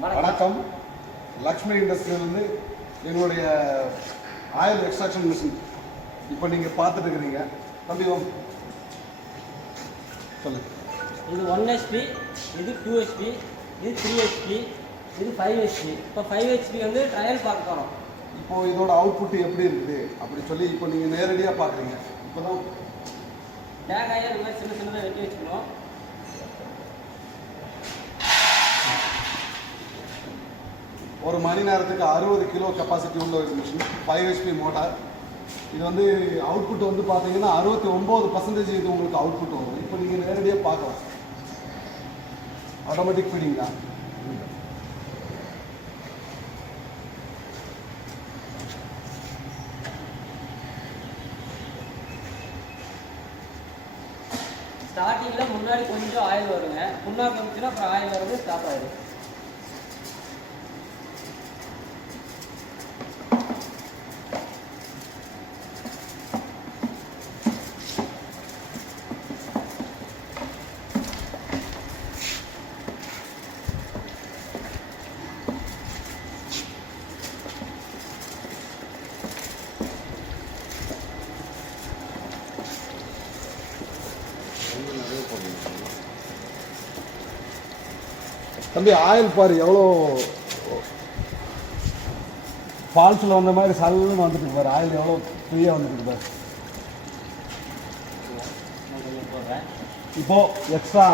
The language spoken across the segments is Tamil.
வணக்கம். லக்ஷ்மி இண்டஸ்ட்ரியிலிருந்து எங்களுடைய ஆயில் எக்ஸ்ட்ராக்ஷன் மிஷின் இப்போ நீங்கள் பார்த்துட்டு இருக்கிறீங்க. தம்பி சொல்லுங்க. இது 1 HP, இது 2 HP, இது 3 HP, இது 5 HP. இப்போ 5 HP வந்து ட்ரையல் பார்க்க போகிறோம். இப்போது இதோட அவுட்புட் எப்படி இருக்குது அப்படி சொல்லி இப்போ நீங்கள் நேரடியாக பார்க்குறீங்க. இப்போ தான் டேக் ஆயில் இந்த மாதிரி சின்ன சின்னதாக வெட்டி வச்சுக்கணும். ஒரு மணி நேரத்துக்கு 60 கிலோ கெப்பாசிட்டி உள்ள ஒரு மிஷின், 5 HP மோட்டார். இது வந்து அவுட்புட் வந்து பார்த்தீங்கன்னா 69% இது உங்களுக்கு அவுட்புட் வரும். இப்போ நீங்கள் நேரடியாக பார்க்கலாம். ஆட்டோமேட்டிக் ஃபீடிங் தான். ஸ்டார்டிங்கில் முன்னாடி கொஞ்சம் ஆயில் வருங்க, முன்னாடி வந்துச்சுன்னா அப்புறம் ஆயில் வருது ஸ்டாப் ஆகிடும். தம்பி ஆயில் பாரு எவ்வளோ ஃபால்ஸில் வந்த மாதிரி சல்லுன்னு வந்துட்டு பாரு. ஆயில் எவ்வளோ ஃப்ரீயாக வந்துட்டு பாரு. இப்போ எக்ஸ்ட்ரா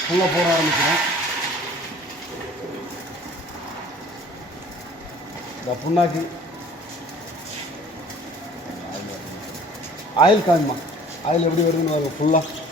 ஃபுல்லாக போட ஆரம்பிக்கிறேன். இந்த புண்ணாக்கி ஆயில் காணுமா, ஆயில் எப்படி வருதுன்னு பாருங்க ஃபுல்லாக.